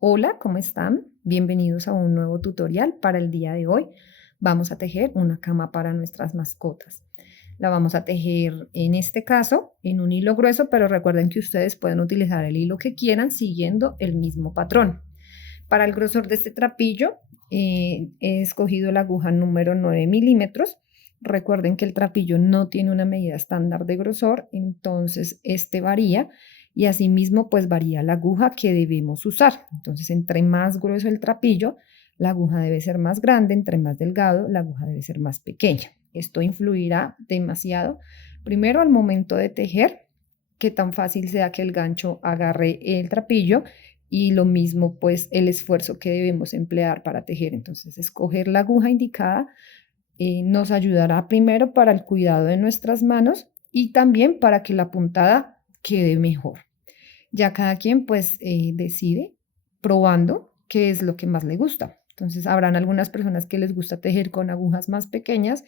Hola, ¿cómo están? Bienvenidos a un nuevo tutorial. Para el día de hoy vamos a tejer una cama para nuestras mascotas. La vamos a tejer en este caso en un hilo grueso, pero recuerden que ustedes pueden utilizar el hilo que quieran siguiendo el mismo patrón. Para el grosor de este trapillo he escogido la aguja número 9 milímetros. Recuerden que el trapillo no tiene una medida estándar de grosor, entonces este varía y asimismo pues varía la aguja que debemos usar. Entonces entre más grueso el trapillo, la aguja debe ser más grande, entre más delgado, la aguja debe ser más pequeña. Esto influirá demasiado, primero al momento de tejer, que tan fácil sea que el gancho agarre el trapillo y lo mismo pues el esfuerzo que debemos emplear para tejer. Entonces escoger la aguja indicada nos ayudará primero para el cuidado de nuestras manos y también para que la puntada quede mejor. Ya cada quien pues decide probando qué es lo que más le gusta. Entonces habrán algunas personas que les gusta tejer con agujas más pequeñas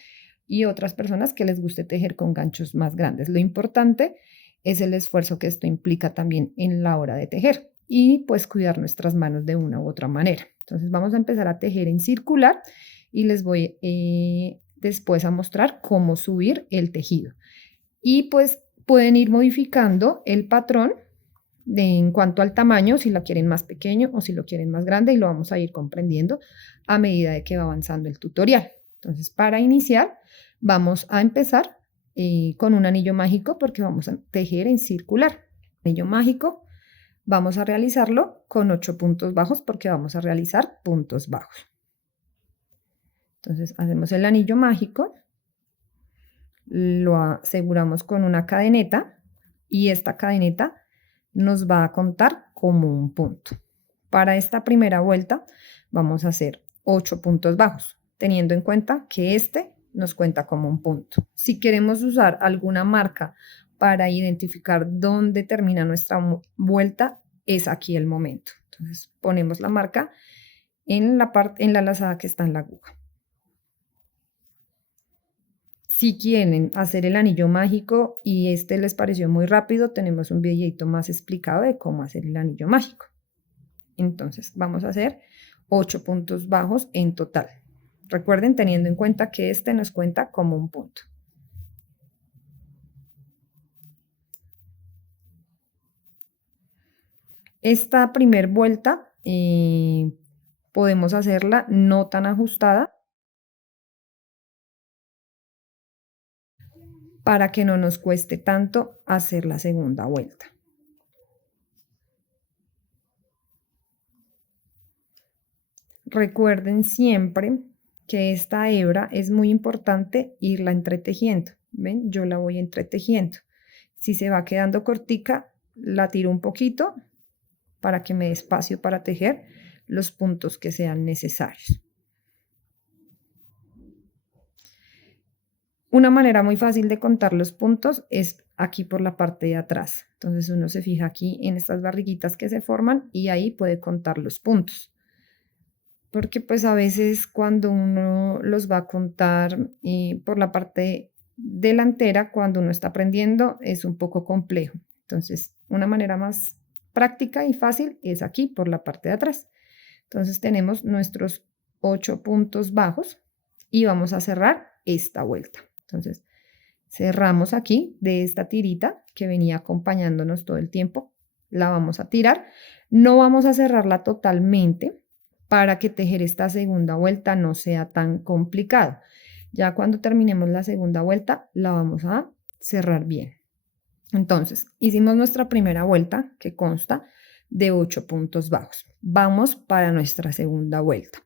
y otras personas que les guste tejer con ganchos más grandes. Lo importante es el esfuerzo que esto implica también en la hora de tejer y pues cuidar nuestras manos de una u otra manera. Entonces vamos a empezar a tejer en circular y les voy después a mostrar cómo subir el tejido. Y pues pueden ir modificando el patrón en cuanto al tamaño, si lo quieren más pequeño o si lo quieren más grande, y lo vamos a ir comprendiendo a medida de que va avanzando el tutorial. Entonces, para iniciar, vamos a empezar con un anillo mágico porque vamos a tejer en circular. Anillo mágico, vamos a realizarlo con 8 puntos bajos porque vamos a realizar puntos bajos. Entonces, hacemos el anillo mágico, lo aseguramos con una cadeneta y esta cadeneta nos va a contar como un punto. Para esta primera vuelta vamos a hacer 8 puntos bajos, teniendo en cuenta que este nos cuenta como un punto. Si queremos usar alguna marca para identificar dónde termina nuestra vuelta, es aquí el momento. Entonces ponemos la marca en la lazada que está en la aguja. Si quieren hacer el anillo mágico y este les pareció muy rápido, tenemos un videito más explicado de cómo hacer el anillo mágico. Entonces vamos a hacer 8 puntos bajos en total. Recuerden, teniendo en cuenta que este nos cuenta como un punto. Esta primera vuelta podemos hacerla no tan ajustada para que no nos cueste tanto hacer la segunda vuelta. Recuerden siempre que esta hebra es muy importante irla entretejiendo. ¿Ven? Yo la voy entretejiendo. Si se va quedando cortica, la tiro un poquito para que me dé espacio para tejer los puntos que sean necesarios. Una manera muy fácil de contar los puntos es aquí por la parte de atrás. Entonces uno se fija aquí en estas barriguitas que se forman y ahí puede contar los puntos. Porque pues a veces cuando uno los va a contar por la parte delantera, cuando uno está aprendiendo, es un poco complejo. Entonces, una manera más práctica y fácil es aquí por la parte de atrás. Entonces tenemos nuestros 8 puntos bajos y vamos a cerrar esta vuelta. Entonces, cerramos aquí de esta tirita que venía acompañándonos todo el tiempo. La vamos a tirar. No vamos a cerrarla totalmente para que tejer esta segunda vuelta no sea tan complicado. Ya cuando terminemos la segunda vuelta, la vamos a cerrar bien. Entonces, hicimos nuestra primera vuelta que consta de 8 puntos bajos. Vamos para nuestra segunda vuelta.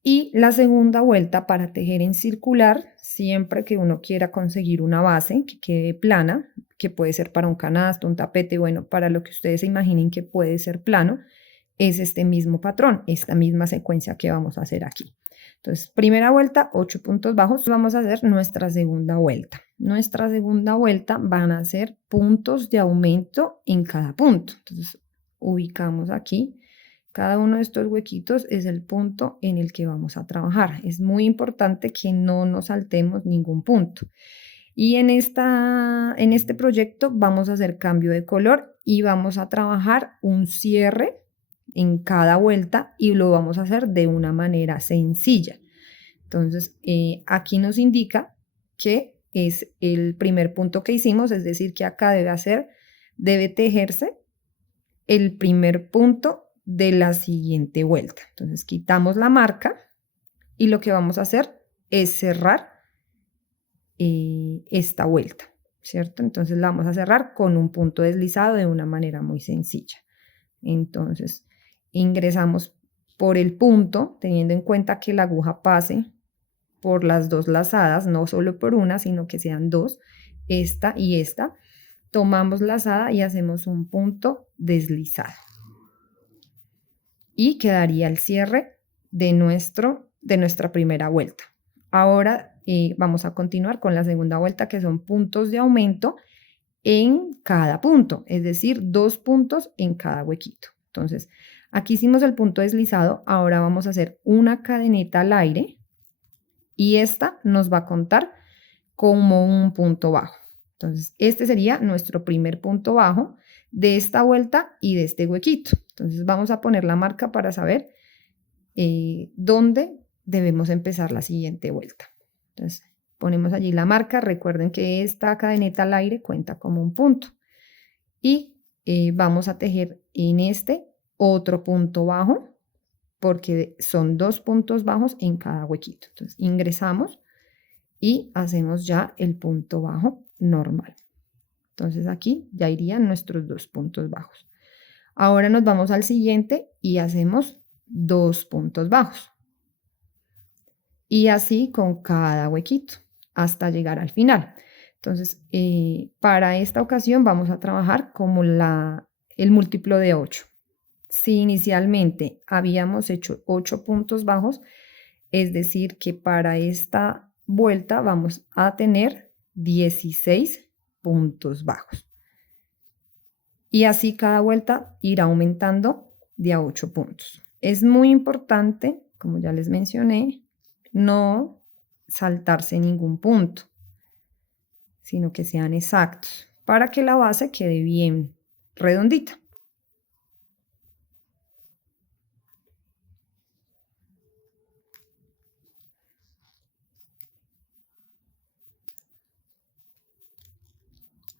Y la segunda vuelta para tejer en circular, siempre que uno quiera conseguir una base que quede plana, que puede ser para un canasto, un tapete, bueno, para lo que ustedes se imaginen que puede ser plano, es este mismo patrón, esta misma secuencia que vamos a hacer aquí. Entonces, primera vuelta, 8 puntos bajos, vamos a hacer nuestra segunda vuelta. Nuestra segunda vuelta van a ser puntos de aumento en cada punto. Entonces, ubicamos aquí. Cada uno de estos huequitos es el punto en el que vamos a trabajar. Es muy importante que no nos saltemos ningún punto. Y en este proyecto vamos a hacer cambio de color y vamos a trabajar un cierre en cada vuelta y lo vamos a hacer de una manera sencilla. Entonces, aquí nos indica que es el primer punto que hicimos, es decir, que acá debe tejerse el primer punto de la siguiente vuelta. Entonces, quitamos la marca y lo que vamos a hacer es cerrar esta vuelta, ¿cierto? Entonces, la vamos a cerrar con un punto deslizado de una manera muy sencilla. Entonces, ingresamos por el punto, teniendo en cuenta que la aguja pase por las dos lazadas, no solo por una, sino que sean dos, esta y esta. Tomamos lazada y hacemos un punto deslizado. Y quedaría el cierre de nuestra primera vuelta. Ahora vamos a continuar con la segunda vuelta, que son puntos de aumento en cada punto, es decir, 2 puntos en cada huequito. Entonces, aquí hicimos el punto deslizado, ahora vamos a hacer una cadeneta al aire y esta nos va a contar como un punto bajo. Entonces, este sería nuestro primer punto bajo de esta vuelta y de este huequito. Entonces, vamos a poner la marca para saber dónde debemos empezar la siguiente vuelta. Entonces, ponemos allí la marca. Recuerden que esta cadeneta al aire cuenta como un punto. Y vamos a tejer en este otro punto bajo, porque son 2 puntos bajos en cada huequito. Entonces, ingresamos y hacemos ya el punto bajo normal. Entonces, aquí ya irían nuestros 2 puntos bajos. Ahora nos vamos al siguiente y hacemos 2 puntos bajos. Y así con cada huequito hasta llegar al final. Entonces, para esta ocasión vamos a trabajar como el múltiplo de 8. Si inicialmente habíamos hecho 8 puntos bajos, es decir, que para esta vuelta vamos a tener 16 puntos bajos. Y así cada vuelta irá aumentando de a 8 puntos. Es muy importante, como ya les mencioné, no saltarse ningún punto, sino que sean exactos para que la base quede bien redondita.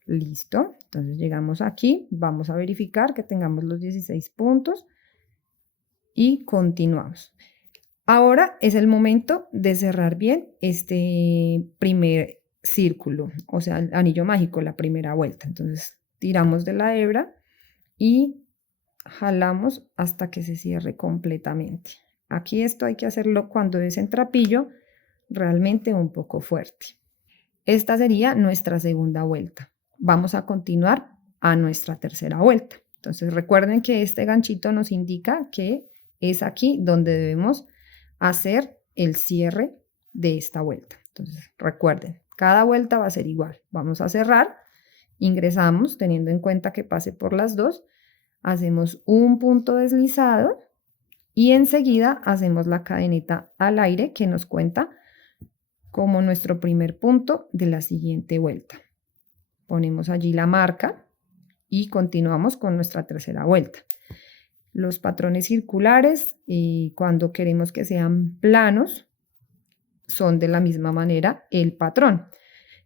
Listo, entonces llegamos aquí, vamos a verificar que tengamos los 16 puntos y continuamos. Ahora es el momento de cerrar bien este primer círculo, o sea, el anillo mágico, la primera vuelta. Entonces tiramos de la hebra y jalamos hasta que se cierre completamente. Aquí esto hay que hacerlo cuando es en trapillo, realmente un poco fuerte. Esta sería nuestra segunda vuelta. Vamos a continuar a nuestra tercera vuelta. Entonces recuerden que este ganchito nos indica que es aquí donde debemos hacer el cierre de esta vuelta. Entonces recuerden, cada vuelta va a ser igual. Vamos a cerrar, ingresamos teniendo en cuenta que pase por las dos, hacemos un punto deslizado y enseguida hacemos la cadeneta al aire que nos cuenta como nuestro primer punto de la siguiente vuelta. Ponemos allí la marca y continuamos con nuestra tercera vuelta. Los patrones circulares, cuando queremos que sean planos, son de la misma manera el patrón.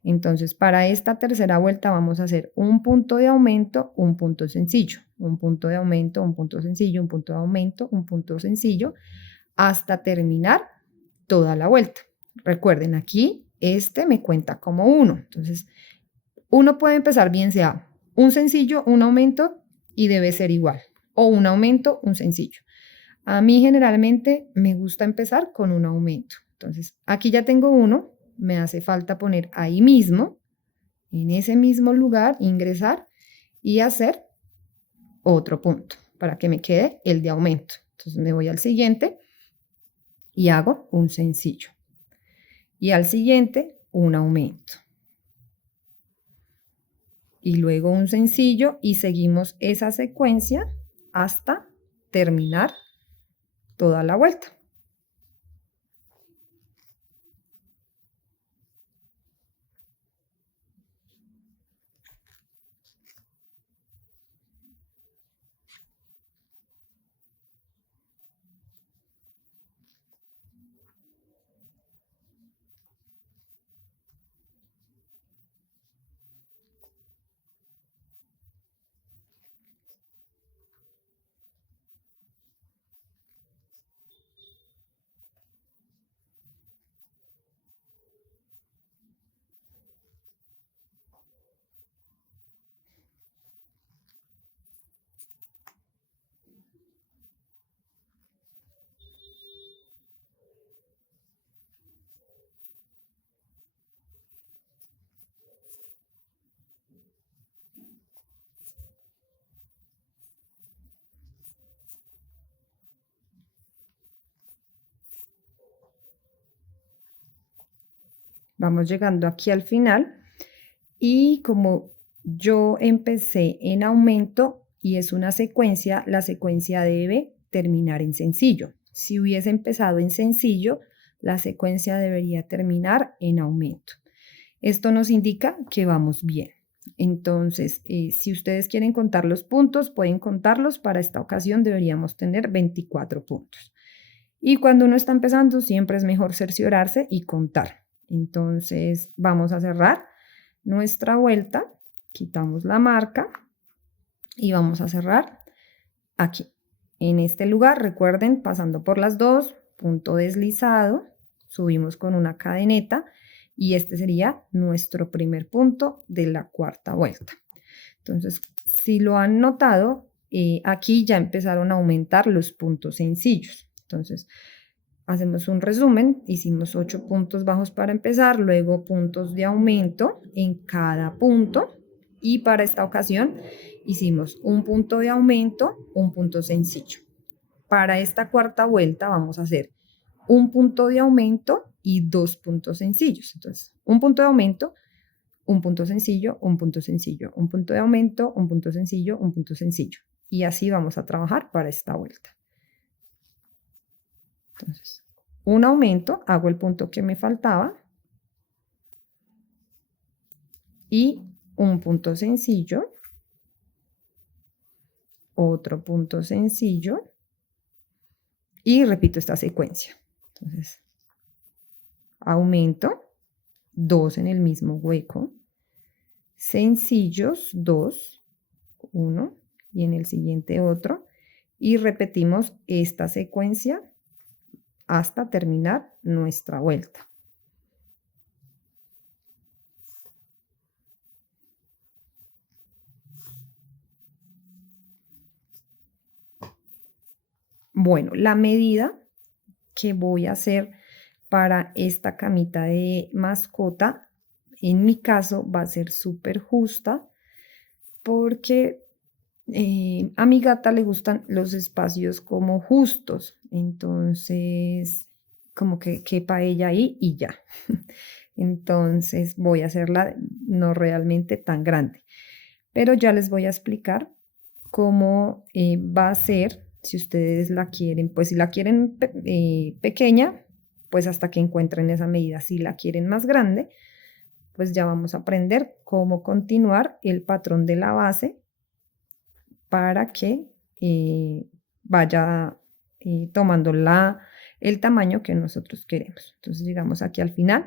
Entonces, para esta tercera vuelta vamos a hacer un punto de aumento, un punto sencillo, un punto de aumento, un punto sencillo, un punto de aumento, un punto sencillo, hasta terminar toda la vuelta. Recuerden, aquí este me cuenta como uno. Entonces, uno puede empezar bien sea un sencillo, un aumento y debe ser igual, o un aumento, un sencillo. A mí generalmente me gusta empezar con un aumento. Entonces, aquí ya tengo uno, me hace falta poner ahí mismo, en ese mismo lugar, ingresar y hacer otro punto para que me quede el de aumento. Entonces, me voy al siguiente y hago un sencillo. Y al siguiente, un aumento. Y luego un sencillo y seguimos esa secuencia hasta terminar toda la vuelta. Vamos llegando aquí al final y como yo empecé en aumento y es una secuencia, la secuencia debe terminar en sencillo. Si hubiese empezado en sencillo, la secuencia debería terminar en aumento. Esto nos indica que vamos bien. Entonces, si ustedes quieren contar los puntos, pueden contarlos. Para esta ocasión deberíamos tener 24 puntos. Y cuando uno está empezando, siempre es mejor cerciorarse y contar. Entonces, vamos a cerrar nuestra vuelta, quitamos la marca y vamos a cerrar aquí. En este lugar, recuerden, pasando por las dos, punto deslizado, subimos con una cadeneta y este sería nuestro primer punto de la cuarta vuelta. Entonces, si lo han notado, aquí ya empezaron a aumentar los puntos sencillos. Entonces, hacemos un resumen, hicimos 8 puntos bajos para empezar, luego puntos de aumento en cada punto y para esta ocasión hicimos un punto de aumento, un punto sencillo. Para esta cuarta vuelta vamos a hacer un punto de aumento y 2 puntos sencillos. Entonces, un punto de aumento, un punto sencillo, un punto sencillo, un punto de aumento, un punto sencillo, un punto sencillo. Y así vamos a trabajar para esta vuelta. Entonces, un aumento, hago el punto que me faltaba y un punto sencillo, otro punto sencillo y repito esta secuencia. Entonces, aumento, 2 en el mismo hueco, sencillos, 2, 1 y en el siguiente otro y repetimos esta secuencia hasta terminar nuestra vuelta. Bueno, la medida que voy a hacer para esta camita de mascota, en mi caso va a ser súper justa porque a mi gata le gustan los espacios como justos, entonces como que quepa ella ahí y ya. Entonces voy a hacerla no realmente tan grande, pero ya les voy a explicar cómo va a ser si ustedes la quieren, pues si la quieren pequeña, pues hasta que encuentren esa medida. Si la quieren más grande, pues ya vamos a aprender cómo continuar el patrón de la base para que vaya tomando el tamaño que nosotros queremos. Entonces llegamos aquí al final,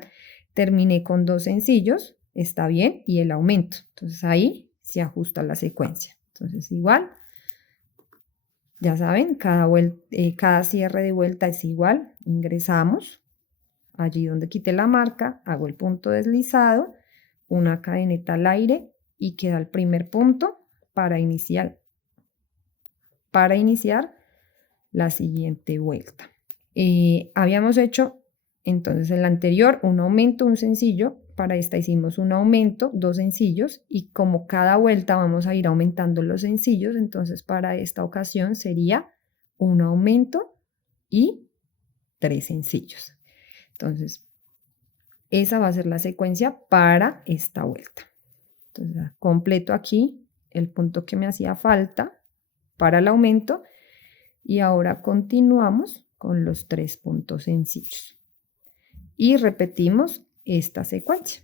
terminé con 2 sencillos, está bien, y el aumento. Entonces ahí se ajusta la secuencia. Entonces igual, ya saben, cada cierre de vuelta es igual, ingresamos, allí donde quité la marca, hago el punto deslizado, una cadeneta al aire y queda el primer punto para iniciar la siguiente vuelta. Habíamos hecho entonces en la anterior un aumento, un sencillo, para esta hicimos un aumento, 2 sencillos y como cada vuelta vamos a ir aumentando los sencillos, entonces para esta ocasión sería un aumento y 3 sencillos. Entonces, esa va a ser la secuencia para esta vuelta. Entonces, completo aquí el punto que me hacía falta para el aumento y ahora continuamos con los 3 puntos sencillos y repetimos esta secuencia.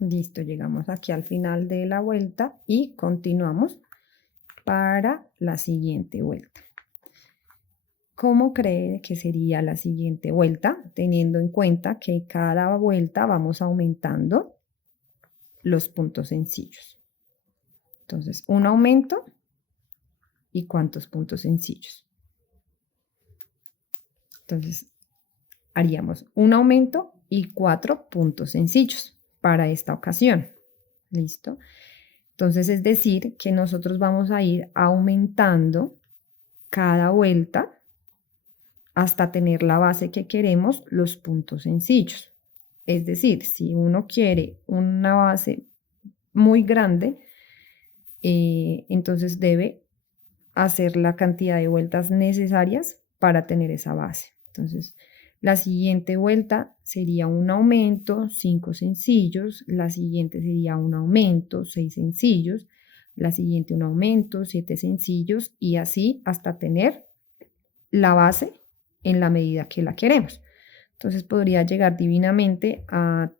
Listo, llegamos aquí al final de la vuelta y continuamos para la siguiente vuelta. ¿Cómo cree que sería la siguiente vuelta? Teniendo en cuenta que cada vuelta vamos aumentando los puntos sencillos. Entonces, un aumento y ¿cuántos puntos sencillos? Entonces, haríamos un aumento y 4 puntos sencillos para esta ocasión. ¿Listo? Entonces, es decir, que nosotros vamos a ir aumentando cada vuelta hasta tener la base que queremos, los puntos sencillos. Es decir, si uno quiere una base muy grande, entonces debe hacer la cantidad de vueltas necesarias para tener esa base. Entonces, la siguiente vuelta sería un aumento, 5 sencillos, la siguiente sería un aumento, 6 sencillos, la siguiente un aumento, 7 sencillos y así hasta tener la base en la medida que la queremos. Entonces podría llegar divinamente a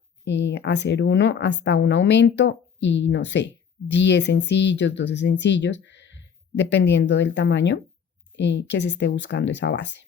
hacer uno hasta un aumento y no sé, 10 sencillos, 12 sencillos, dependiendo del tamaño que se esté buscando esa base.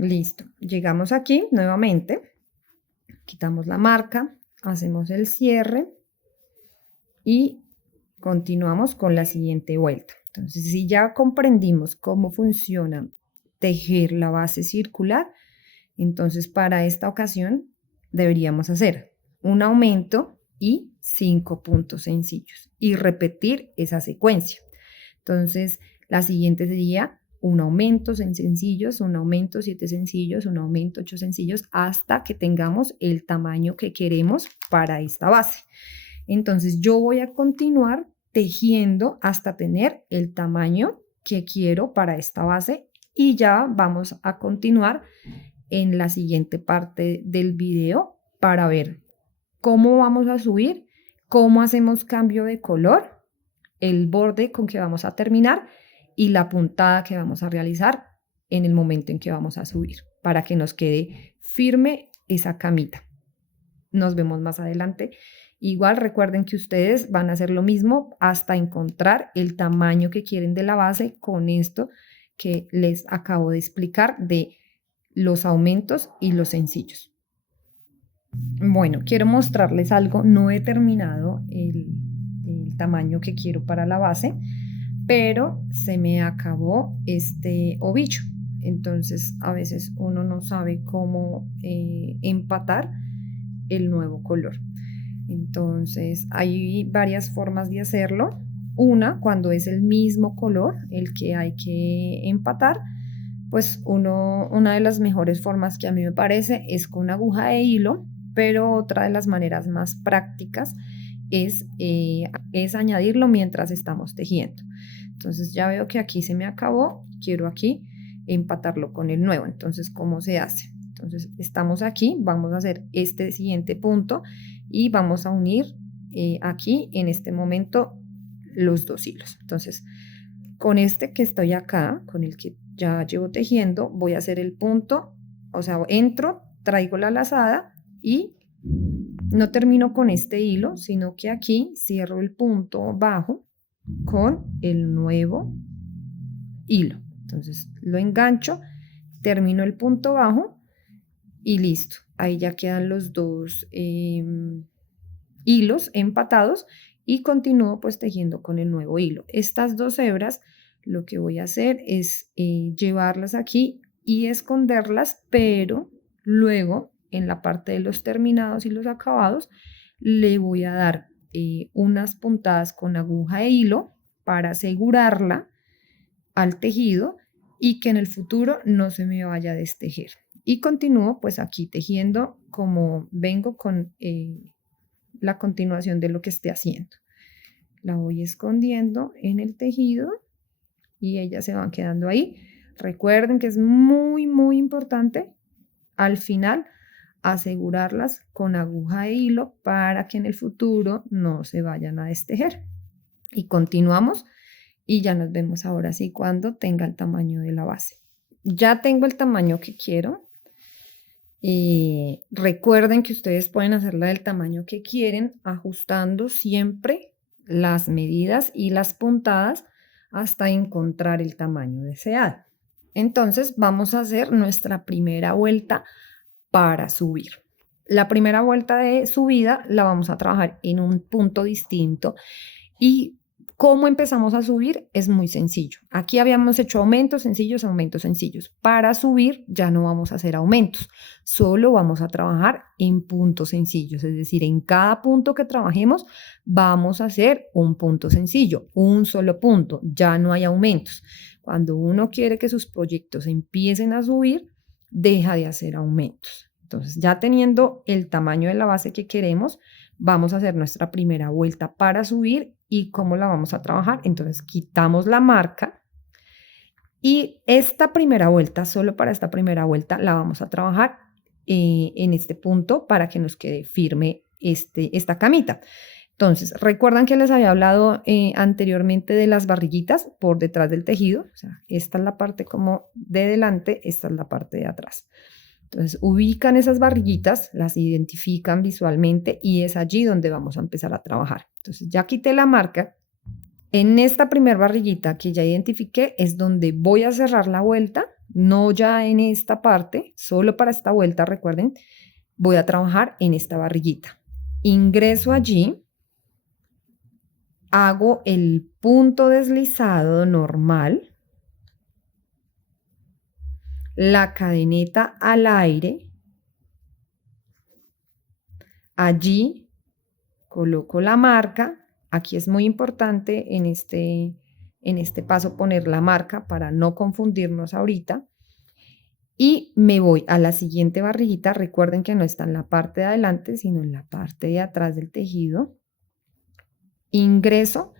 Listo, llegamos aquí nuevamente, quitamos la marca, hacemos el cierre y continuamos con la siguiente vuelta. Entonces, si ya comprendimos cómo funciona tejer la base circular, entonces para esta ocasión deberíamos hacer un aumento y 5 puntos sencillos y repetir esa secuencia. Entonces, la siguiente sería un aumento en sencillos, un aumento 7 sencillos, un aumento 8 sencillos, hasta que tengamos el tamaño que queremos para esta base. Entonces, yo voy a continuar tejiendo hasta tener el tamaño que quiero para esta base y ya vamos a continuar en la siguiente parte del video para ver cómo vamos a subir, cómo hacemos cambio de color, el borde con que vamos a terminar y la puntada que vamos a realizar en el momento en que vamos a subir para que nos quede firme esa camita. Nos vemos más adelante. Igual recuerden que ustedes van a hacer lo mismo hasta encontrar el tamaño que quieren de la base con esto que les acabo de explicar de los aumentos y los sencillos. Bueno, quiero mostrarles algo. No he terminado el tamaño que quiero para la base, pero se me acabó este ovillo. Entonces a veces uno no sabe cómo empatar el nuevo color. Entonces hay varias formas de hacerlo. Una, cuando es el mismo color el que hay que empatar, pues una de las mejores formas que a mí me parece es con aguja de hilo, pero otra de las maneras más prácticas es añadirlo mientras estamos tejiendo. Entonces ya veo que aquí se me acabó, quiero aquí empatarlo con el nuevo. Entonces, ¿cómo se hace? Entonces estamos aquí, vamos a hacer este siguiente punto y vamos a unir aquí en este momento los dos hilos. Entonces Con este que estoy acá, con el que ya llevo tejiendo, voy a hacer el punto, o sea, entro, traigo la lazada y no termino con este hilo, sino que aquí cierro el punto bajo con el nuevo hilo. Entonces lo engancho, termino el punto bajo y listo. Ahí ya quedan los dos hilos empatados y continúo pues tejiendo con el nuevo hilo. Estas dos hebras lo que voy a hacer es llevarlas aquí y esconderlas, pero luego en la parte de los terminados y los acabados le voy a dar unas puntadas con aguja e hilo para asegurarla al tejido y que en el futuro no se me vaya a destejer. Y continúo pues aquí tejiendo como vengo con la continuación de lo que esté haciendo. La voy escondiendo en el tejido y ellas se van quedando ahí. Recuerden que es muy, muy importante al final asegurarlas con aguja e hilo para que en el futuro no se vayan a destejer. Y continuamos y ya nos vemos ahora sí cuando tenga el tamaño de la base. Ya tengo el tamaño que quiero. Recuerden que ustedes pueden hacerla del tamaño que quieren, ajustando siempre las medidas y las puntadas hasta encontrar el tamaño deseado. Entonces vamos a hacer nuestra primera vuelta para subir. La primera vuelta de subida la vamos a trabajar en un punto distinto y ¿cómo empezamos a subir? Es muy sencillo. Aquí habíamos hecho aumentos sencillos, aumentos sencillos. Para subir ya no vamos a hacer aumentos, solo vamos a trabajar en puntos sencillos, es decir, en cada punto que trabajemos vamos a hacer un punto sencillo, un solo punto, ya no hay aumentos. Cuando uno quiere que sus proyectos empiecen a subir, deja de hacer aumentos. Entonces, ya teniendo el tamaño de la base que queremos, vamos a hacer nuestra primera vuelta para subir. ¿Y cómo la vamos a trabajar? Entonces, quitamos la marca y esta primera vuelta, solo para esta primera vuelta, la vamos a trabajar en este punto para que nos quede firme esta camita. Entonces, recuerdan que les había hablado anteriormente de las barriguitas por detrás del tejido. O sea, esta es la parte como de delante, esta es la parte de atrás. Entonces, ubican esas barriguitas, las identifican visualmente y es allí donde vamos a empezar a trabajar. Entonces, ya quité la marca. En esta primera barriguita que ya identifiqué es donde voy a cerrar la vuelta, no ya en esta parte, solo para esta vuelta, recuerden, voy a trabajar en esta barriguita. Ingreso allí, hago el punto deslizado normal, la cadeneta al aire, allí coloco la marca. Aquí es muy importante en este paso poner la marca para no confundirnos ahorita. Y me voy a la siguiente barriguita. Recuerden que no está en la parte de adelante, sino en la parte de atrás del tejido. Ingreso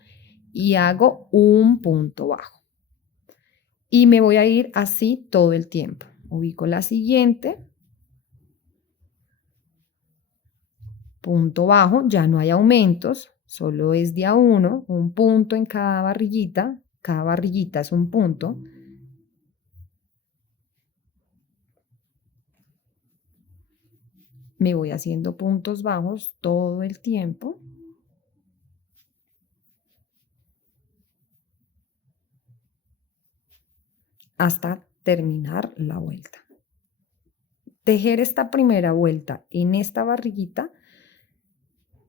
y hago un punto bajo. Y me voy a ir así todo el tiempo. Ubico la siguiente. Punto bajo, ya no hay aumentos, solo es de a uno, un punto en cada barriguita es un punto. Me voy haciendo puntos bajos todo el tiempo. Hasta terminar la vuelta. Tejer esta primera vuelta en esta barriguita,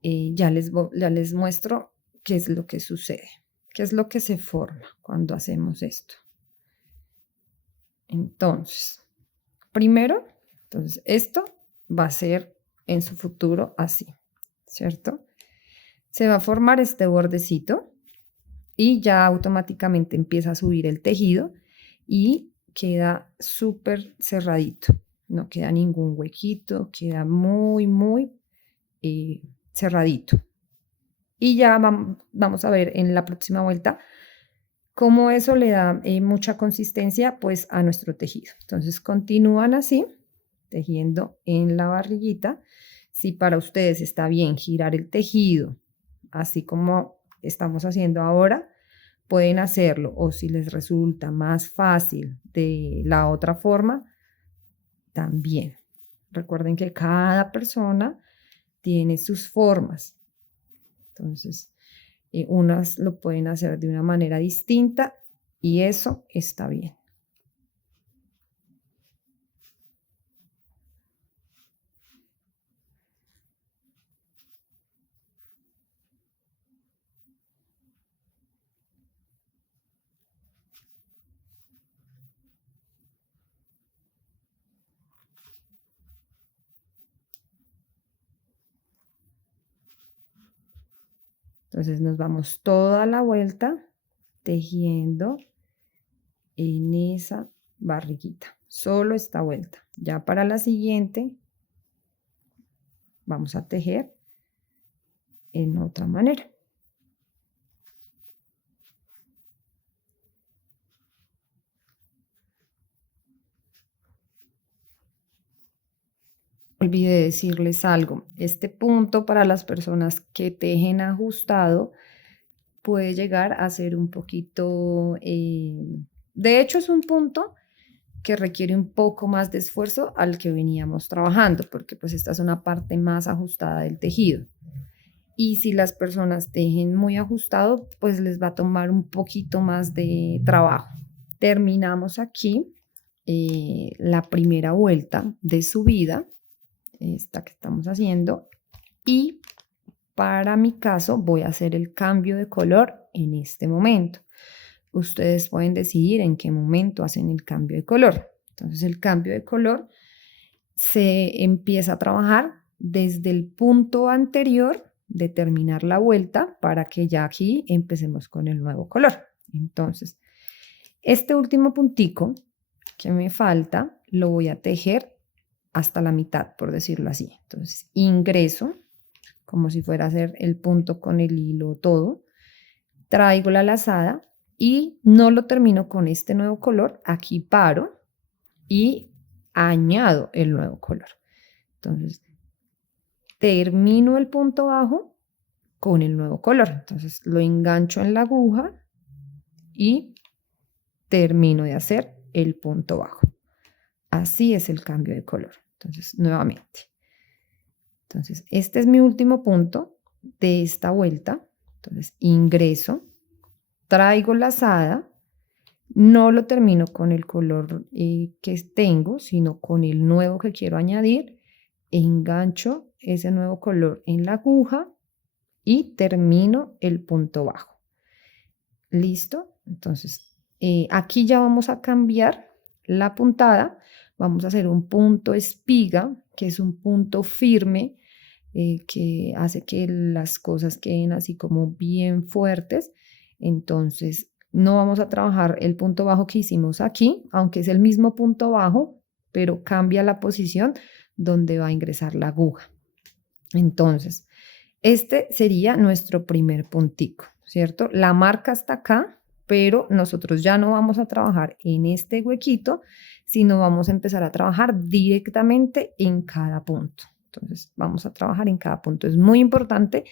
ya les muestro qué es lo que sucede, qué es lo que se forma cuando hacemos esto. Entonces, primero, esto va a ser en su futuro así, ¿cierto? Se va a formar este bordecito y ya automáticamente empieza a subir el tejido y queda súper cerradito. No queda ningún huequito, queda muy, muy cerradito. Y ya vamos a ver en la próxima vuelta cómo eso le da mucha consistencia pues a nuestro tejido. Entonces continúan así, tejiendo en la barriguita. Si para ustedes está bien girar el tejido, así como estamos haciendo ahora, pueden hacerlo, o si les resulta más fácil de la otra forma, también. Recuerden que cada persona tiene sus formas. Entonces, unas lo pueden hacer de una manera distinta y eso está bien. Entonces nos vamos toda la vuelta tejiendo en esa barriguita, solo esta vuelta. Ya para la siguiente vamos a tejer en otra manera. Olvidé decirles algo, este punto para las personas que tejen ajustado puede llegar a ser un poquito, de hecho es un punto que requiere un poco más de esfuerzo al que veníamos trabajando, porque pues esta es una parte más ajustada del tejido. Y si las personas tejen muy ajustado, pues les va a tomar un poquito más de trabajo. Terminamos aquí la primera vuelta de subida, esta que estamos haciendo, y para mi caso voy a hacer el cambio de color en este momento. Ustedes pueden decidir en qué momento hacen el cambio de color. Entonces el cambio de color se empieza a trabajar desde el punto anterior de terminar la vuelta para que ya aquí empecemos con el nuevo color. Entonces, este último puntico que me falta lo voy a tejer hasta la mitad, por decirlo así. Entonces, ingreso como si fuera a hacer el punto con el hilo todo, traigo la lazada y no lo termino con este nuevo color, aquí paro y añado el nuevo color. Entonces, termino el punto bajo con el nuevo color. Entonces, lo engancho en la aguja y termino de hacer el punto bajo. Así es el cambio de color. Entonces, nuevamente. Entonces, este es mi último punto de esta vuelta. Entonces, ingreso, traigo lazada, no lo termino con el color que tengo, sino con el nuevo que quiero añadir. Engancho ese nuevo color en la aguja y termino el punto bajo. ¿Listo? Entonces, aquí ya vamos a cambiar la puntada. Vamos a hacer un punto espiga, que es un punto firme, que hace que las cosas queden así como bien fuertes. Entonces, no vamos a trabajar el punto bajo que hicimos aquí, aunque es el mismo punto bajo, pero cambia la posición donde va a ingresar la aguja. Entonces, este sería nuestro primer puntico, ¿cierto? La marca está acá, pero nosotros ya no vamos a trabajar en este huequito, sino vamos a empezar a trabajar directamente en cada punto. Entonces, vamos a trabajar en cada punto. Es muy importante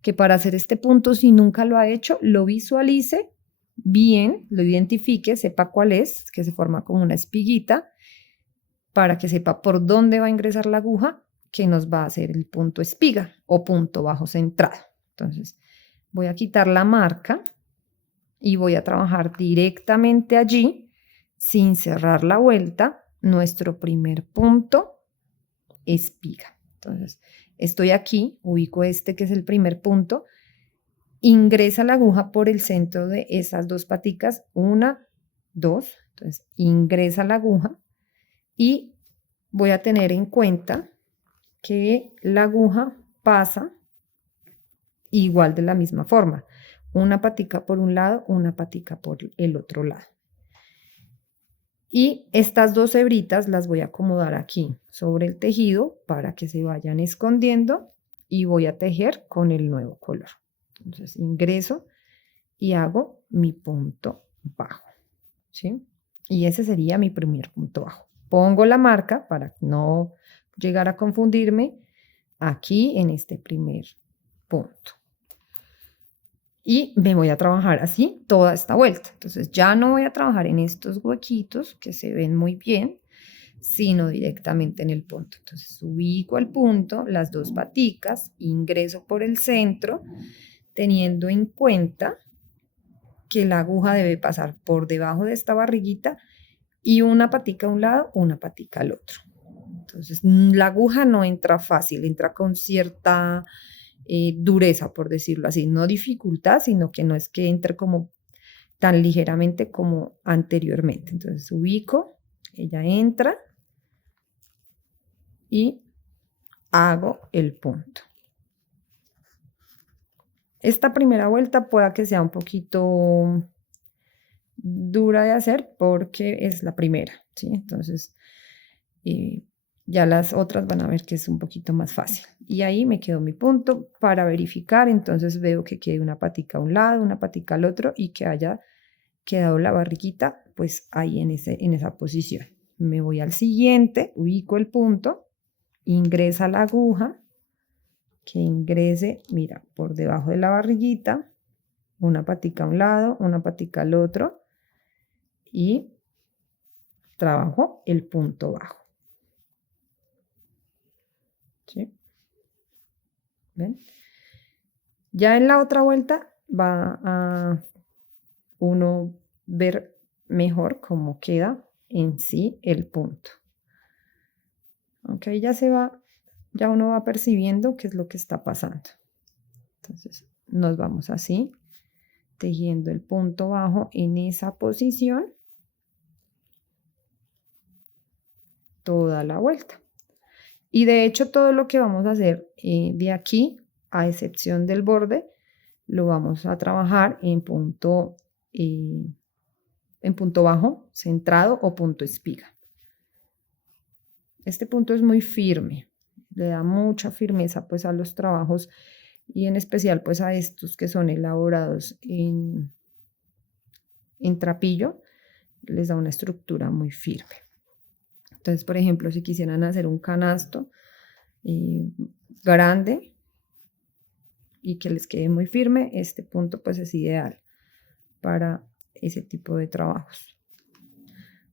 que para hacer este punto, si nunca lo ha hecho, lo visualice bien, lo identifique, sepa cuál es, que se forma como una espiguita, para que sepa por dónde va a ingresar la aguja que nos va a hacer el punto espiga o punto bajo centrado. Entonces, voy a quitar la marca y voy a trabajar directamente allí, sin cerrar la vuelta, nuestro primer punto espiga. Entonces, estoy aquí, ubico este que es el primer punto, ingresa la aguja por el centro de esas dos paticas, una, dos, entonces ingresa la aguja y voy a tener en cuenta que la aguja pasa igual de la misma forma, una patica por un lado, una patica por el otro lado. Y estas dos hebritas las voy a acomodar aquí sobre el tejido para que se vayan escondiendo y voy a tejer con el nuevo color. Entonces ingreso y hago mi punto bajo, ¿sí? Y ese sería mi primer punto bajo. Pongo la marca para no llegar a confundirme aquí en este primer punto. y me voy a trabajar así toda esta vuelta. Entonces ya no voy a trabajar en estos huequitos que se ven muy bien, sino directamente en el punto. Entonces ubico el punto, las dos paticas, ingreso por el centro, teniendo en cuenta que la aguja debe pasar por debajo de esta barriguita y una patica a un lado, una patica al otro. Entonces la aguja no entra fácil, entra con cierta dureza, por decirlo así, no dificultad, sino que no es que entre como tan ligeramente como anteriormente. Entonces ubico, ella entra y hago el punto. Esta primera vuelta pueda que sea un poquito dura de hacer porque es la primera, ¿sí? Entonces, ya las otras van a ver que es un poquito más fácil. Y ahí me quedó mi punto para verificar. Entonces veo que quede una patica a un lado, una patica al otro y que haya quedado la barriguita pues ahí en esa posición. Me voy al siguiente, ubico el punto, ingresa la aguja, que ingrese, mira, por debajo de la barriguita, una patica a un lado, una patica al otro y trabajo el punto bajo. ¿Sí? ¿Ven? Ya en la otra vuelta va a uno ver mejor cómo queda en sí el punto. Ok, ya uno va percibiendo qué es lo que está pasando. Entonces nos vamos así, tejiendo el punto bajo en esa posición toda la vuelta. Y de hecho todo lo que vamos a hacer de aquí, a excepción del borde, lo vamos a trabajar en punto bajo, centrado o punto espiga. Este punto es muy firme, le da mucha firmeza pues a los trabajos y en especial pues a estos que son elaborados en trapillo, les da una estructura muy firme. Entonces, por ejemplo, si quisieran hacer un canasto grande y que les quede muy firme, este punto pues es ideal para ese tipo de trabajos.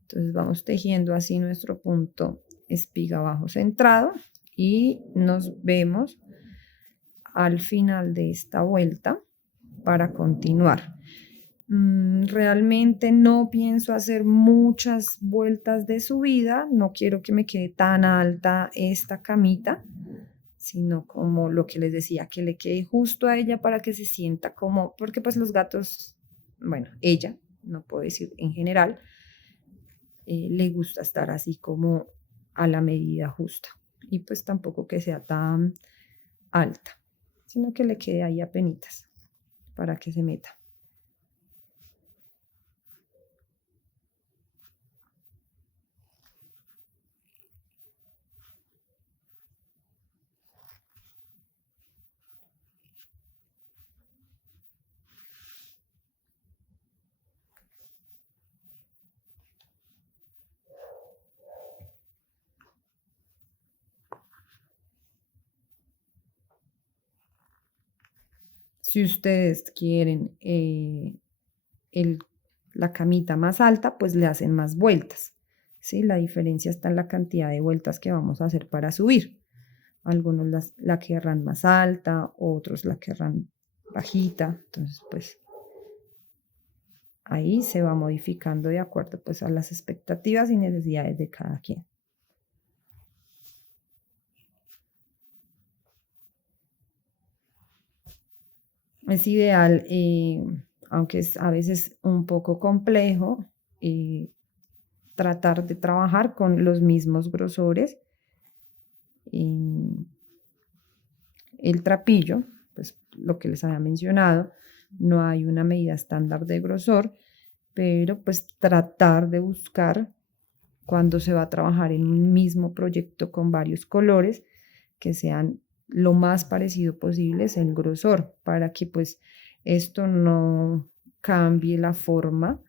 Entonces vamos tejiendo así nuestro punto espiga bajo centrado y nos vemos al final de esta vuelta para continuar. Realmente no pienso hacer muchas vueltas de subida, no quiero que me quede tan alta esta camita, sino como lo que les decía, que le quede justo a ella para que se sienta como, porque pues los gatos, bueno, ella, no puedo decir en general, le gusta estar así como a la medida justa y pues tampoco que sea tan alta, sino que le quede ahí apenitas para que se meta. Si ustedes quieren la camita más alta, pues le hacen más vueltas. ¿Sí? La diferencia está en la cantidad de vueltas que vamos a hacer para subir. Algunos la querrán más alta, otros la querrán bajita. Entonces, pues ahí se va modificando de acuerdo pues a las expectativas y necesidades de cada quien. Es ideal, aunque es a veces un poco complejo, tratar de trabajar con los mismos grosores. El trapillo, pues lo que les había mencionado, no hay una medida estándar de grosor, pero pues tratar de buscar cuando se va a trabajar en un mismo proyecto con varios colores que sean lo más parecido posible el grosor para que pues esto no cambie la forma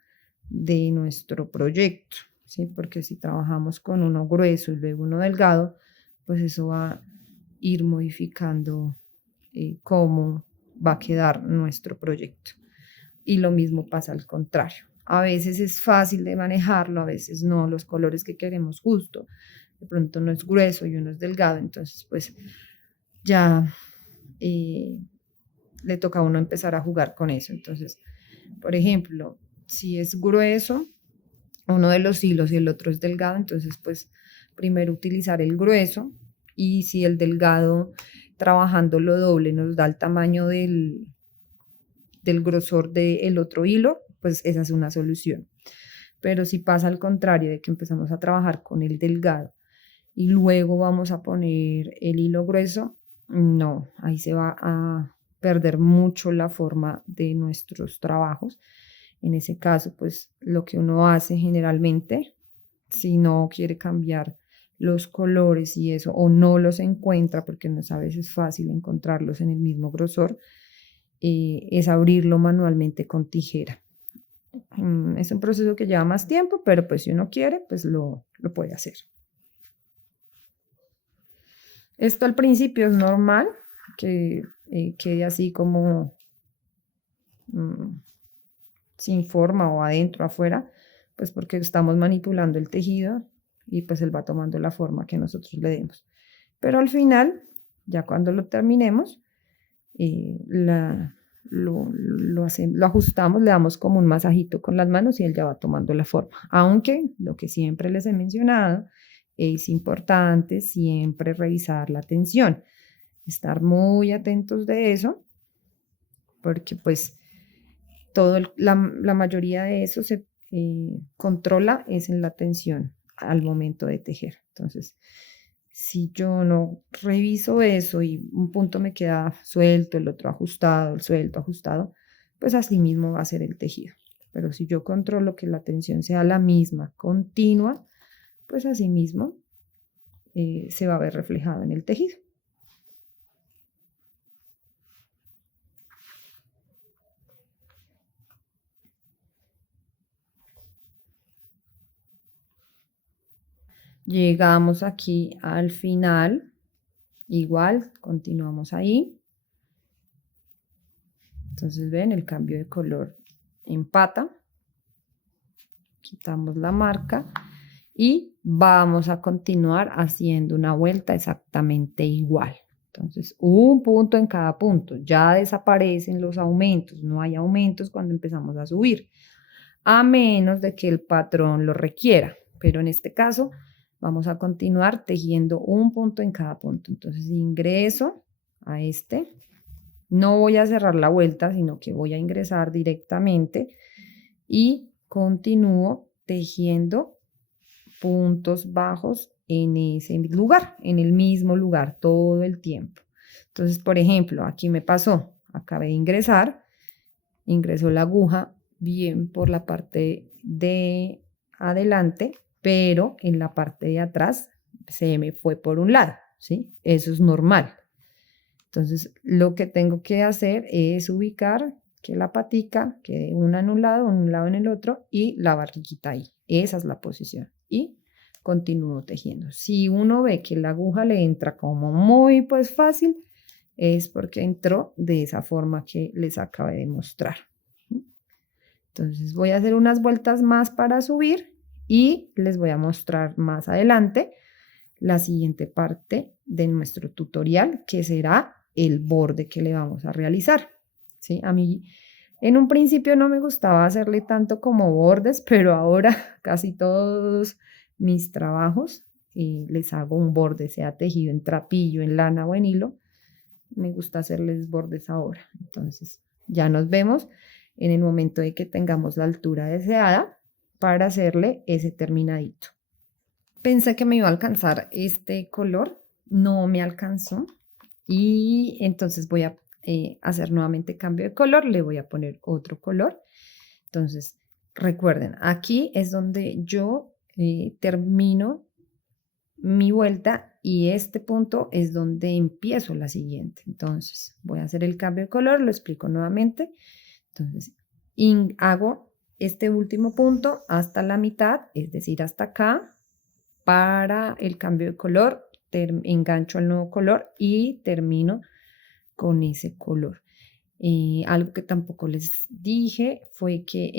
de nuestro proyecto, ¿sí? Porque si trabajamos con uno grueso y luego uno delgado, pues eso va a ir modificando cómo va a quedar nuestro proyecto. Y lo mismo pasa al contrario. A veces es fácil de manejarlo, a veces no, los colores que queremos justo. De pronto uno es grueso y uno es delgado, entonces pues ya le toca a uno empezar a jugar con eso. Entonces, por ejemplo, si es grueso uno de los hilos y el otro es delgado, entonces pues primero utilizar el grueso, y si el delgado trabajando lo doble nos da el tamaño del grosor del otro hilo, pues esa es una solución. Pero si pasa al contrario, de que empezamos a trabajar con el delgado y luego vamos a poner el hilo grueso, no, ahí se va a perder mucho la forma de nuestros trabajos. En ese caso, pues lo que uno hace generalmente, si no quiere cambiar los colores y eso, o no los encuentra, porque no es a veces fácil encontrarlos en el mismo grosor, es abrirlo manualmente con tijera. Es un proceso que lleva más tiempo, pero pues si uno quiere, pues lo puede hacer. Esto al principio es normal, que quede así como sin forma o adentro, afuera, pues porque estamos manipulando el tejido y pues él va tomando la forma que nosotros le demos. Pero al final, ya cuando lo terminemos, lo ajustamos, le damos como un masajito con las manos y él ya va tomando la forma. Aunque lo que siempre les he mencionado, es importante siempre revisar la tensión, estar muy atentos de eso, porque pues la mayoría de eso se controla es en la tensión al momento de tejer. Entonces, si yo no reviso eso y un punto me queda suelto, el otro ajustado, el suelto, ajustado, pues así mismo va a ser el tejido. Pero si yo controlo que la tensión sea la misma, continua, pues así mismo se va a ver reflejado en el tejido. Llegamos aquí al final, igual, continuamos ahí. Entonces ven, el cambio de color empata. Quitamos la marca y vamos a continuar haciendo una vuelta exactamente igual. Entonces, un punto en cada punto. Ya desaparecen los aumentos. No hay aumentos cuando empezamos a subir, a menos de que el patrón lo requiera. Pero en este caso, vamos a continuar tejiendo un punto en cada punto. Entonces, ingreso a este. No voy a cerrar la vuelta, sino que voy a ingresar directamente y continúo tejiendo puntos bajos en ese lugar, en el mismo lugar, todo el tiempo. Entonces, por ejemplo, aquí me pasó, acabé de ingresar, ingresó la aguja bien por la parte de adelante, pero en la parte de atrás se me fue por un lado, ¿sí? Eso es normal. Entonces, lo que tengo que hacer es ubicar que la patica quede una en un lado en el otro y la barriguita ahí. Esa es la posición. Y continúo tejiendo. Si uno ve que la aguja le entra como muy pues fácil, es porque entró de esa forma que les acabé de mostrar. Entonces voy a hacer unas vueltas más para subir y les voy a mostrar más adelante la siguiente parte de nuestro tutorial, que será el borde que le vamos a realizar. ¿Sí? A mí en un principio no me gustaba hacerle tanto como bordes, pero ahora casi todos mis trabajos les hago un borde, sea tejido en trapillo, en lana o en hilo. Me gusta hacerles bordes ahora. Entonces ya nos vemos en el momento de que tengamos la altura deseada para hacerle ese terminadito. Pensé que me iba a alcanzar este color, no me alcanzó y entonces voy a hacer nuevamente cambio de color, le voy a poner otro color. Entonces, recuerden, aquí es donde yo termino mi vuelta y este punto es donde empiezo la siguiente. Entonces, voy a hacer el cambio de color, lo explico nuevamente. Entonces, hago este último punto hasta la mitad, es decir, hasta acá. Para el cambio de color, engancho el nuevo color y termino con ese color. Algo que tampoco les dije fue que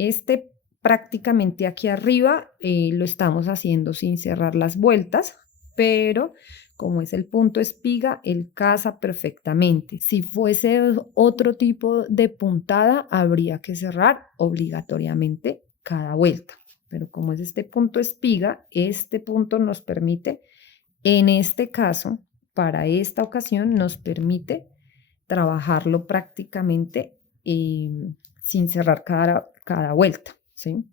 prácticamente aquí arriba lo estamos haciendo sin cerrar las vueltas, pero como es el punto espiga, él casa perfectamente. Si fuese otro tipo de puntada, habría que cerrar obligatoriamente cada vuelta. Pero como es este punto espiga, este punto nos permite, en este caso, para esta ocasión, nos permite trabajarlo prácticamente sin cerrar cada vuelta, ¿sí?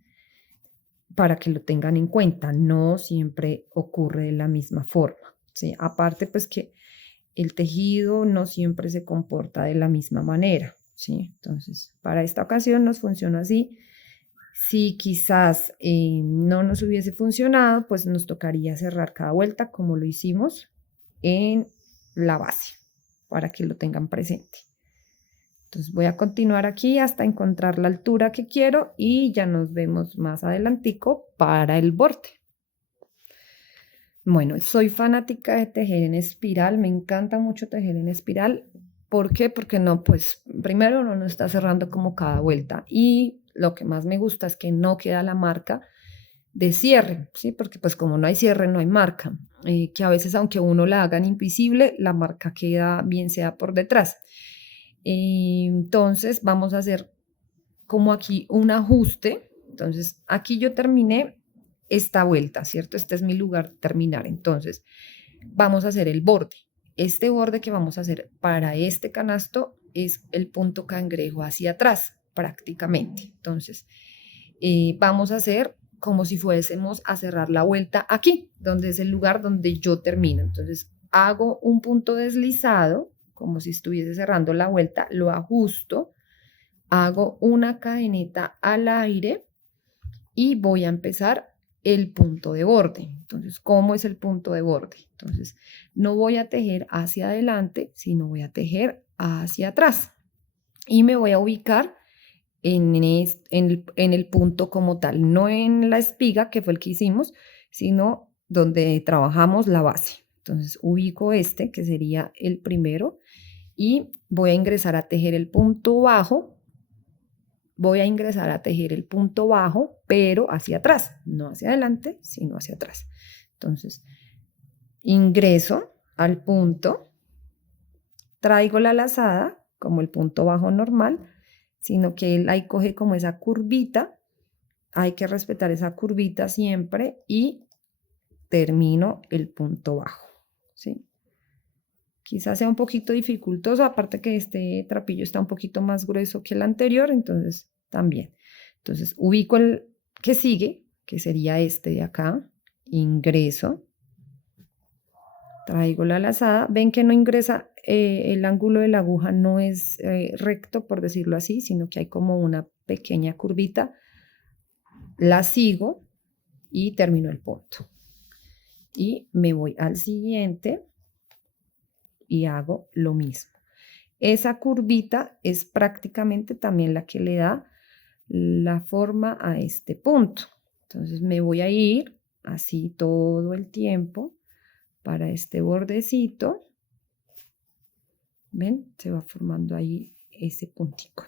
Para que lo tengan en cuenta, no siempre ocurre de la misma forma, ¿sí? Aparte, pues que el tejido no siempre se comporta de la misma manera, ¿sí? Entonces, para esta ocasión nos funciona así. Si quizás no nos hubiese funcionado, pues nos tocaría cerrar cada vuelta como lo hicimos en la base, para que lo tengan presente. Entonces voy a continuar aquí hasta encontrar la altura que quiero y ya nos vemos más adelantico para el borde. Bueno, soy fanática de tejer en espiral, me encanta mucho tejer en espiral. ¿Por qué? Porque no, pues primero uno no está cerrando como cada vuelta y lo que más me gusta es que no queda la marca de cierre, ¿sí? Porque pues como no hay cierre, no hay marca, que a veces aunque uno la hagan invisible, la marca queda bien sea por detrás. Entonces vamos a hacer como aquí un ajuste. Entonces aquí yo terminé esta vuelta, ¿cierto? Este es mi lugar de terminar. Entonces vamos a hacer el borde. Este borde que vamos a hacer para este canasto es el punto cangrejo hacia atrás prácticamente. Entonces vamos a hacer como si fuésemos a cerrar la vuelta aquí, donde es el lugar donde yo termino. Entonces hago un punto deslizado como si estuviese cerrando la vuelta, lo ajusto, hago una cadeneta al aire y voy a empezar el punto de borde. Entonces, ¿cómo es el punto de borde? Entonces, no voy a tejer hacia adelante, sino voy a tejer hacia atrás y me voy a ubicar en el punto como tal, no en la espiga, que fue el que hicimos, sino donde trabajamos la base. Entonces, ubico este, que sería el primero, y voy a ingresar a tejer el punto bajo. Voy a ingresar a tejer el punto bajo, pero hacia atrás, no hacia adelante, sino hacia atrás. Entonces, ingreso al punto, traigo la lazada como el punto bajo normal, sino que él ahí coge como esa curvita, hay que respetar esa curvita siempre y termino el punto bajo, ¿sí? Quizás sea un poquito dificultoso, aparte que este trapillo está un poquito más grueso que el anterior, entonces también. Entonces ubico el que sigue, que sería este de acá, ingreso, traigo la lazada, ven que no ingresa, el ángulo de la aguja no es recto, por decirlo así, sino que hay como una pequeña curvita, la sigo y termino el punto. Y me voy al siguiente y hago lo mismo. Esa curvita es prácticamente también la que le da la forma a este punto. Entonces me voy a ir así todo el tiempo para este bordecito. ¿Ven? Se va formando ahí ese puntico.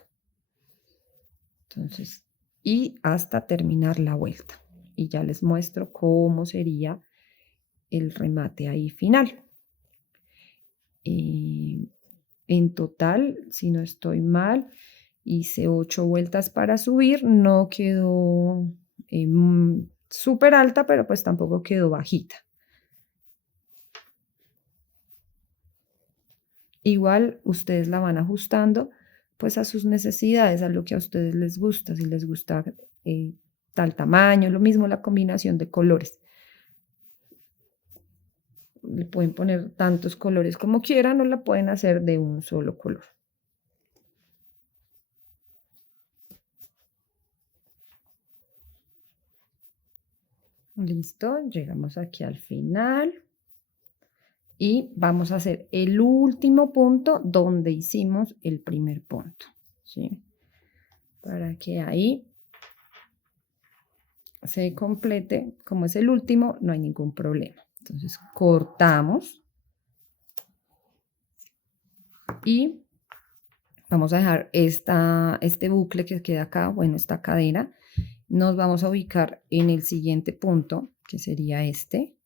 Entonces, y hasta terminar la vuelta. Y ya les muestro cómo sería el remate ahí final. En total, si no estoy mal, hice 8 vueltas para subir, no quedó súper alta, pero pues tampoco quedó bajita. Igual ustedes la van ajustando pues a sus necesidades, a lo que a ustedes les gusta, si les gusta tal tamaño, lo mismo la combinación de colores. Le pueden poner tantos colores como quieran o la pueden hacer de un solo color. Listo, llegamos aquí al final y vamos a hacer el último punto donde hicimos el primer punto, ¿sí? Para que ahí se complete, como es el último, no hay ningún problema. Entonces cortamos y Vamos a dejar este bucle que queda acá, bueno, esta cadena. Nos vamos a ubicar en el siguiente punto, que sería este,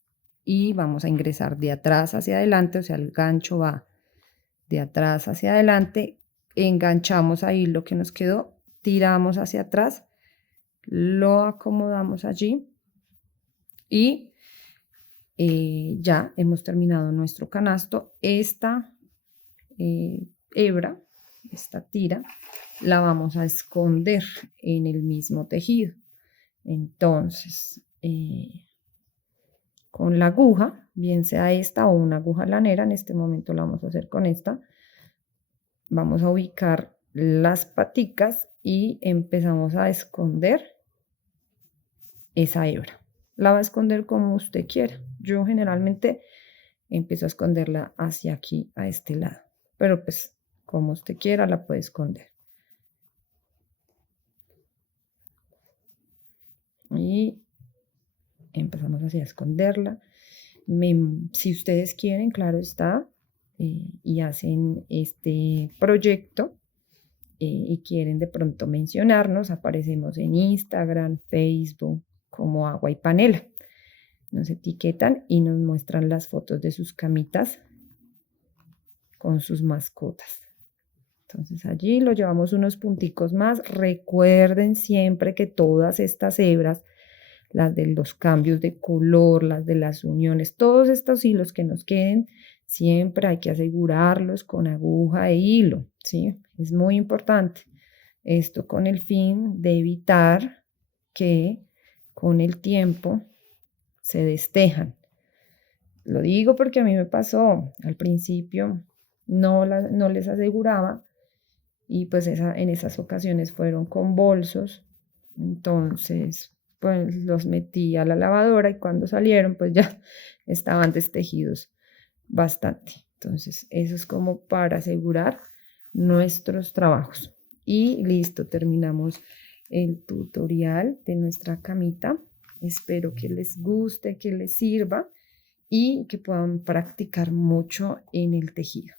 y vamos a ingresar de atrás hacia adelante, o sea, el gancho va de atrás hacia adelante, enganchamos ahí lo que nos quedó, tiramos hacia atrás, lo acomodamos allí y ya hemos terminado nuestro canasto. Esta hebra, esta tira, la vamos a esconder en el mismo tejido. Entonces, con la aguja, bien sea esta o una aguja lanera, en este momento la vamos a hacer con esta, vamos a ubicar las paticas y empezamos a esconder esa hebra. La va a esconder como usted quiera. Yo generalmente empiezo a esconderla hacia aquí, a este lado, pero pues como usted quiera la puede esconder. Y empezamos así a esconderla. Si ustedes quieren, claro está, y hacen este proyecto y quieren de pronto mencionarnos, aparecemos en Instagram, Facebook, como Agua y Panela. Nos etiquetan y nos muestran las fotos de sus camitas con sus mascotas. Entonces allí lo llevamos unos punticos más. Recuerden siempre que todas estas hebras, las de los cambios de color, las de las uniones, todos estos hilos que nos queden, siempre hay que asegurarlos con aguja e hilo, ¿sí? Es muy importante. Esto con el fin de evitar que con el tiempo se destejan. Lo digo porque a mí me pasó al principio, no les aseguraba y pues en esas ocasiones fueron con bolsos, entonces pues los metí a la lavadora y cuando salieron pues ya estaban destejidos bastante. Entonces eso es como para asegurar nuestros trabajos. Y listo, terminamos el tutorial de nuestra camita. Espero que les guste, que les sirva y que puedan practicar mucho en el tejido.